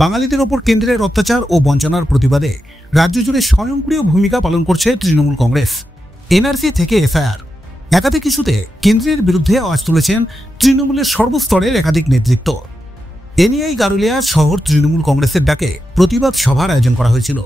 বাঙালিদের ওপর কেন্দ্রের অত্যাচার ও বঞ্চনার প্রতিবাদে রাজ্য জুড়ে স্বয়ংক্রিয় ভূমিকা পালন করছে তৃণমূল কংগ্রেস। এনআরসি থেকে এফআইআর, একাধিক ইস্যুতে কেন্দ্রের বিরুদ্ধে আওয়াজ তুলেছেন তৃণমূলের সর্বস্তরের একাধিক নেতৃত্ব। এ নিয়েই গারুলিয়া শহর তৃণমূল কংগ্রেসের ডাকে প্রতিবাদ সভার আয়োজন করা হয়েছিল।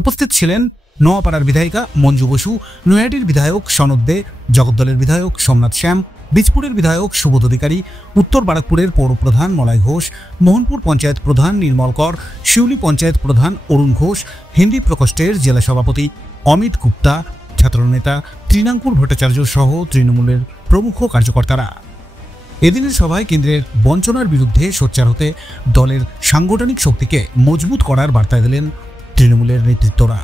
উপস্থিত ছিলেন নোয়াপাড়ার বিধায়িকা মঞ্জু বসু, নৈহাটির বিধায়ক সনদ দে, জগদ্দলের বিধায়ক সোমনাথ শ্যাম, বীজপুরের বিধায়ক সুবোধ অধিকারী, উত্তর বারাকপুরের পৌরপ্রধান মলয় ঘোষ, মোহনপুর পঞ্চায়েত প্রধান নির্মল কর, শিউলি পঞ্চায়েত প্রধান অরুণ ঘোষ, হিন্দি প্রকোষ্ঠের জেলা সভাপতি অমিত গুপ্তা, ছাত্রনেতা তৃণাঙ্কুর ভট্টাচার্য সহ তৃণমূলের প্রমুখ কার্যকর্তারা। এদিনের সভায় কেন্দ্রের বঞ্চনার বিরুদ্ধে সোচ্চার হতে দলের সাংগঠনিক শক্তিকে মজবুত করার বার্তা দিলেন তৃণমূলের নেতৃত্বরা।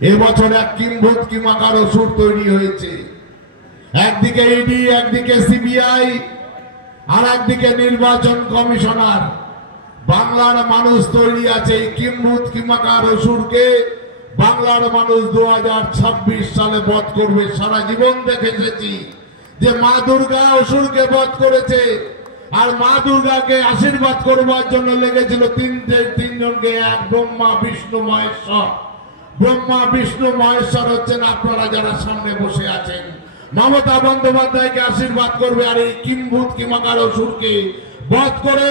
এবছর এক কিংভূত কিমাকার অসুর তৈরি হয়েছে। একদিকে ইডি, একদিকে সিবিআই, আর একদিকে নির্বাচন কমিশনার। বাংলার মানুষ তৈরি আছে এই কিংভূত কিমাকার অসুরকে। বাংলার মানুষ 2026 সালে বধ করবে। সারা জীবন দেখে এসেছি যে মা দুর্গা অসুরকে বধ করেছে, আর মা দুর্গাকে আশীর্বাদ করবার জন্য লেগেছিল তিনজনকে, এক ব্রহ্মা বিষ্ণু মহেশ্বর। ব্রহ্মা বিষ্ণু মহেশ্বর হচ্ছেন আপনারা যারা সামনে বসে আছেন। মমতা বন্দ্যোপাধ্যায়কে আশীর্বাদ করবে, আর এই কিংভূত কিমাকার অসুরকে বধ করে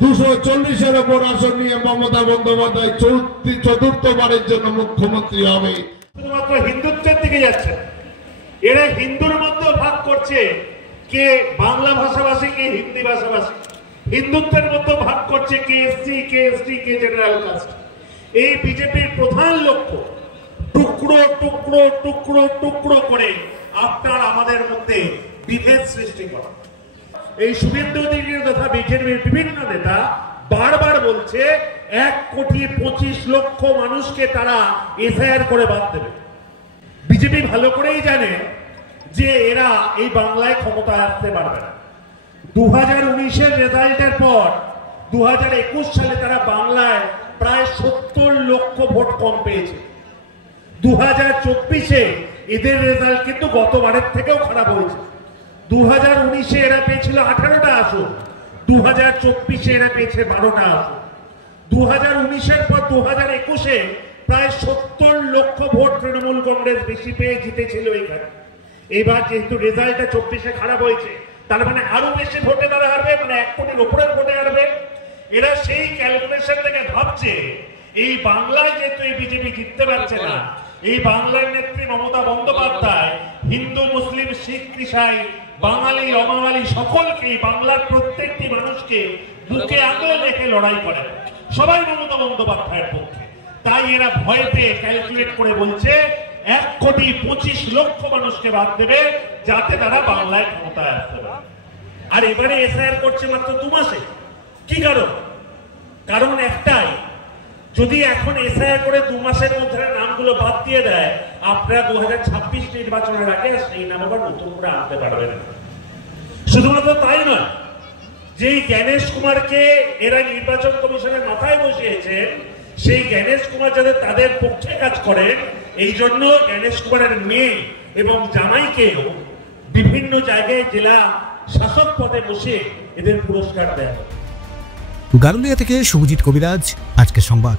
240-এর ওপর আসন নিয়ে মমতা বন্দ্যোপাধ্যায় চতুর্থবারের জন্য মুখ্যমন্ত্রী হবে। শুধুমাত্র হিন্দুত্বের দিকে যাচ্ছে, এরা হিন্দুর মধ্যে ভাগ করছে, কে বাংলা ভাষাভাষী, কে হিন্দি ভাষাভাষী। হিন্দুত্বের মধ্যে ভাগ করছে কে এসসি, কে এসটি, কে জেনারেল কাস্ট। এই বিজেপির প্রধান লক্ষ্য টুকরো টুকরো টুকরো টুকরো করে আপনার আমাদের মধ্যে বিভেদ সৃষ্টি করা। এই শুভেন্দু অধিকারী তথা বিজেপির বিভিন্ন নেতা বারবার বলছে 1,25,00,000 মানুষকে তারা এফআইআর করে বাদ দেবে। বিজেপি ভালো করেই জানে যে এরা এই বাংলায় ক্ষমতায় আসতে পারবে না। 2019-এর রেজাল্টের পর 2021 সালে তারা বাংলায় প্রায় 70 লক্ষ ভোট কম পেয়েছে। 2024-এ এদের রেজাল্ট কিন্তু গতবারের থেকেও খারাপ হয়েছে। 2019-এ এরা পেয়েছিল 18টা আসন, 2024-এ এরা পেয়েছে 12টা আসন। 2019-এর পর 2021-এ প্রায় 70 লক্ষ ভোট তৃণমূল কংগ্রেস বেশি পেয়ে জিতেছিল এখানে। এবার যেহেতু রেজাল্টটা 24-এ খারাপ হয়েছে, তার মানে আরো বেশি ভোটে তারা হারবে, মানে 1 কোটির উপরের ভোটে হারবে। এরা সেই ক্যালকুলেশন থেকে ভাবছে এই বাংলায় যেহেতু এই বিজেপি জিততে পারছে না, এই বাংলার নেত্রী মমতা বন্দ্যোপাধ্যায় হিন্দু, মুসলিম, শিখ, খ্রিস্টান, বাঙালি, অবাঙালি সকলকে, বাংলার প্রত্যেকটি মানুষকে বুকে আঁকড়ে রেখে লড়াই করে। সবাই মমতা বন্দ্যোপাধ্যায়ের পক্ষে। তাই এরা ভয় পেয়ে ক্যালকুলেট করে বলছে 1,25,00,000 মানুষকে বাদ দেবে, যাতে তারা বাংলায় ক্ষমতায় আসতে পারে। আর এবারে এসআইআর করছে মাত্র 2 মাসে। কি কারণ একটাই, যদি এখন এসআইআর করে 2 মাসের মধ্যে নামগুলো বাদ দিয়ে দেয়, আপনারা 2026 নির্বাচনের আগে সেই নাম আবার নতুন করে আনতে পারবেন না। শুধুমাত্র তাই নয়, যেই জ্ঞানেশ কুমারকে এরা নির্বাচন কমিশনের মাথায় বসিয়েছেন, সেই জ্ঞানেশ কুমার যাতে তাদের পক্ষে কাজ করেন, এই জন্য জ্ঞানেশ কুমারের মেয়ে এবং জামাইকেও বিভিন্ন জায়গায় জেলা শাসক পদে বসে এদের পুরস্কার দেয়। গারুলিয়া থেকে শুভজিৎ কবিরাজ, আজকের সংবাদ।